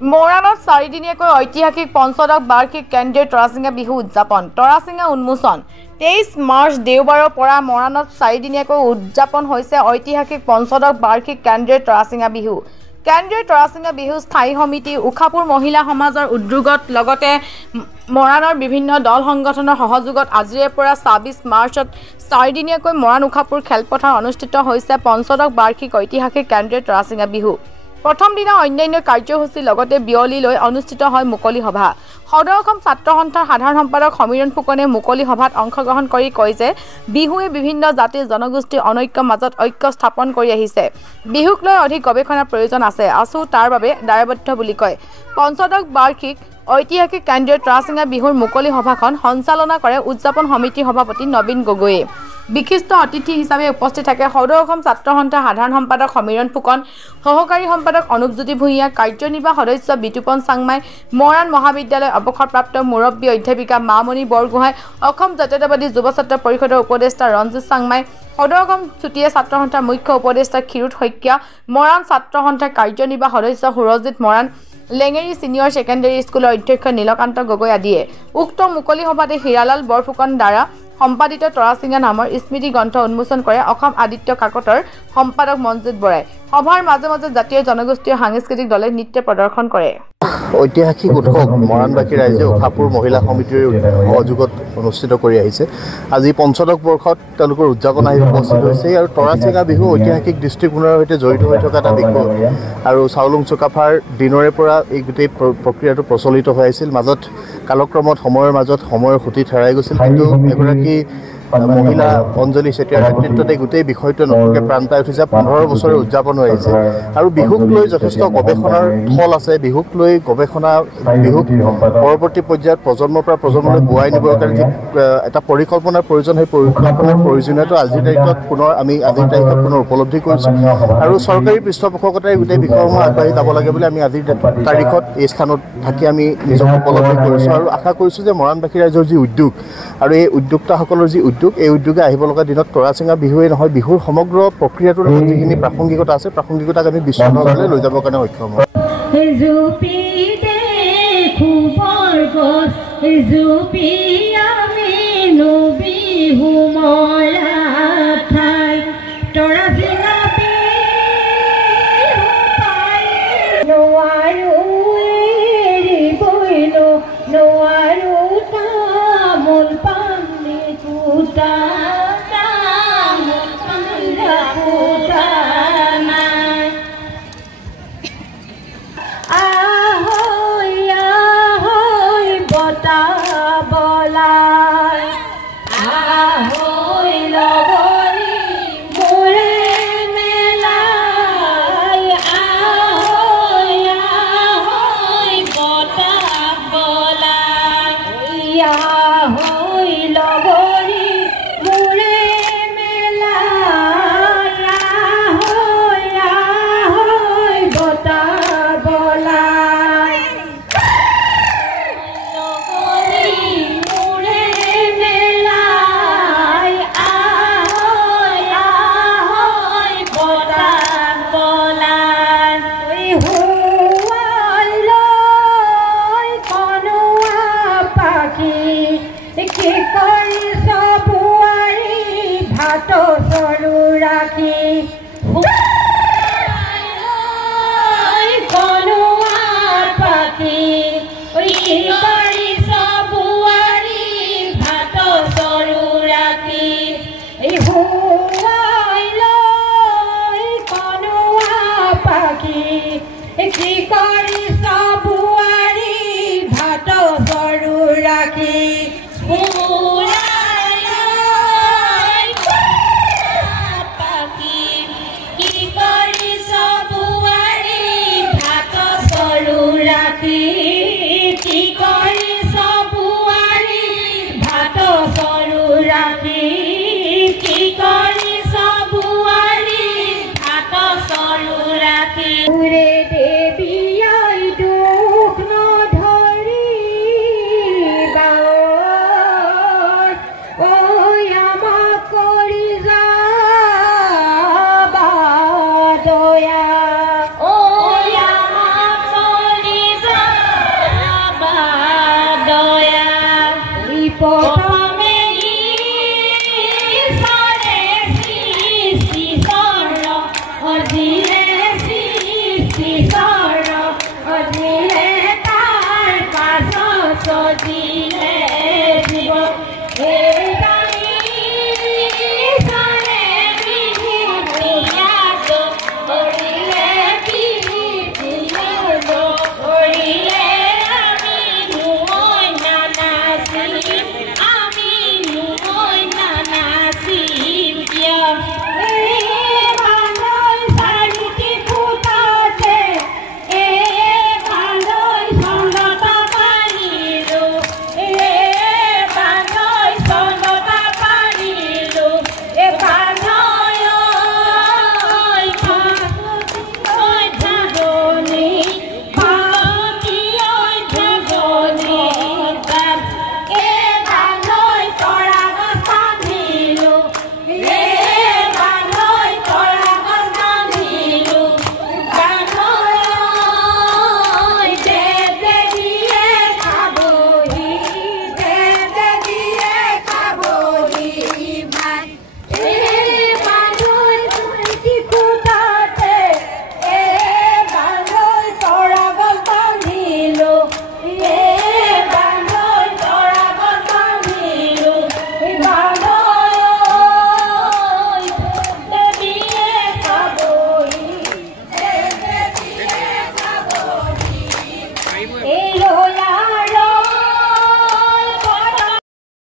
মৰাণত 4 দিনীয়াকৈ ঐতিহাসিক পঞ্চদশ বাৰ্ষিক কেন্দ্ৰীয় তৰাচিঙা বিহু উদযাপন তৰাচিঙা উন্মোচন 23 মাৰ্চ দেওবাৰৰ পৰা মৰাণত 4 দিনীয়াকৈ উদযাপন হৈছে ঐতিহাসিক পঞ্চদশ বাৰ্ষিক কেন্দ্ৰীয় তৰাচিঙা বিহু। কেন্দ্ৰীয় তৰাচিঙা বিহু স্থায়ী সমিতি উখাপুৰ মহিলা সমাজৰ উদ্যোগত লগতে মৰাণৰ বিভিন্ন দল সংগঠনৰ সহযোগত আজিৰে পৰা 26 মাৰ্চত 4 দিনীয়াকৈ মৰাণ উখাপুৰ খেলপথাৰ অনুষ্ঠিত হৈছে পঞ্চদশ বাৰ্ষিক ঐতিহাসিক কেন্দ্ৰীয় তৰাচিঙা বিহু। প্ৰথম দিনা অন্যান্য কাৰ্যসূচীৰ লগতে বিয়লিলৈ অনুষ্ঠিত হয় মুকলি সভা। সদৌ অসম ছাত্ৰ সন্থাৰ সাধাৰণ সম্পাদক সমীৰণ ফুকনে মুকলি সভাত অংশগ্ৰহণ কৰি কয় যে বিহুৱে বিভিন্ন জাতি জনগোষ্ঠীৰ অনৈক্যৰ মাজত ঐক্য স্থাপন কৰি আহিছে। বিহুক লৈ অধিক গৱেষণাৰ প্ৰয়োজন আছে তাৰ বাবে দায়বদ্ধ বুলি কয়। পঞ্চদশ বাৰ্ষিক ঐতিহাসিক কেন্দ্ৰীয় তৰাচিঙা বিহুৰ মুকলি সভাখন সঞ্চালনা কৰে উদযাপন সমিতিৰ সভাপতি নবীন গগৈয়ে। বিশিষ্ট অতিথি হিচাপে উপস্থিত থাকে সদৌ অসম ছাত্ৰ সন্থাৰ সাধাৰণ সম্পাদক সমীৰণ ফুকন, সহকাৰী সম্পাদক অনুপজ্যোতি ভূঞা, কাৰ্যনিৰ্বাহী সদস্য বিতুপন চাংমাই, মৰাণ মহাবিদ্যালয় অৱসৰপ্ৰাপ্ত মুৰব্বী অধ্যাপিকা মামণি বৰগোহাঁই, অসম জাতীয়তাবাদী যুৱ ছাত্ৰ পৰিষদৰ উপদেষ্টা ৰঞ্জিত চাংমাই, সদৌ অসম চুতীয়া ছাত্ৰ সন্থাৰ মুখ্য উপদেষ্টা ক্ষীৰোদ শইকীয়া, মৰাণ ছাত্ৰ সন্থাৰ কাৰ্যনিৰ্বাহী সদস্য সুৰজিৎ মৰাণ, লেঙেৰী ছিনিয়ৰ ছেকেণ্ডেৰী স্কুলৰ অধ্যক্ষ নীলকান্ত গগৈ আদিয়ে উক্ত মুকলি সভাতে হীৰালাল বৰফুকন দ্বাৰা সম্পাদিত তৰাচিঙা নামৰ স্মৃতি গ্ৰন্থ উন্মোচন কৰে অসম আদিত্য কাকতৰ সম্পাদক মনজিত বৰাই। সভাৰ মাজে মাজে জাতীয় জনগোষ্ঠীয় সাংস্কৃতিক দলে নৃত্য প্ৰদৰ্শন কৰে। ঐতিহাসিক উৎসৱ মৰাণবাসী ৰাইজে উখাপুৰ মহিলা সমিতিৰ সহযোগত অনুষ্ঠিত কৰি আহিছে। আজি পঞ্চদশ বৰ্ষত তেওঁলোকৰ উদযাপন আহি উপস্থিত হৈছে আৰু তৰাচিঙা বিহু ঐতিহাসিক দৃষ্টিকোণৰ সৈতে জড়িত হৈ থকা এটা বিষয় আৰু চাউলুং চুকাফাৰ দিনৰে পৰা এই গোটেই প্ৰক্ৰিয়াটো প্ৰচলিত হৈ আছিল। মাজত কালক্ৰমত সময়ৰ সুঁতি হেৰাই গৈছিল, কিন্তু এগৰাকী মহিলা অঞ্জলি চেতিয়াৰ নেতৃত্বত এই গোটেই বিষয়টো নতুনকৈ প্ৰাণ পাই উঠিছে। 15 বছৰে উদযাপন হৈ আহিছে আৰু বিহুক লৈ যথেষ্ট গৱেষণাৰ থল আছে। বিহুক লৈ বিহুক পৰৱৰ্তী পৰ্যায়ত প্ৰজন্মৰ পৰা প্ৰজন্মলৈ বোৱাই নিবৰ কাৰণে যি এটা পৰিকল্পনাৰ প্ৰয়োজন, সেই পৰিকল্পনাৰ প্ৰয়োজনীয়তা আজিৰ তাৰিখত পুনৰ উপলব্ধি কৰিছোঁ আৰু চৰকাৰী পৃষ্ঠপোষকতাই গোটেই বিষয়সমূহ আগবাঢ়ি যাব লাগে বুলি আমি আজিৰ তাৰিখত এই স্থানত থাকি আমি নিজক উপলব্ধি কৰিছোঁ আৰু আশা কৰিছোঁ যে মৰাণবাসী ৰাইজৰ যি উদ্যোগ আৰু এই উদ্যোক্তাসকলৰ যি এই উদ্যোগে আহিব লগা দিনত তৰাচিঙা বিহুৱে নহয়, বিহুৰ সমগ্ৰ প্ৰক্ৰিয়াটোৰ লগত যিখিনি প্ৰাসংগিকতা আছে, প্ৰাসংগিকতাক আমি বিশ্বদৰবাৰলৈ লৈ যাবৰ কাৰণে সক্ষম হ'ম। কি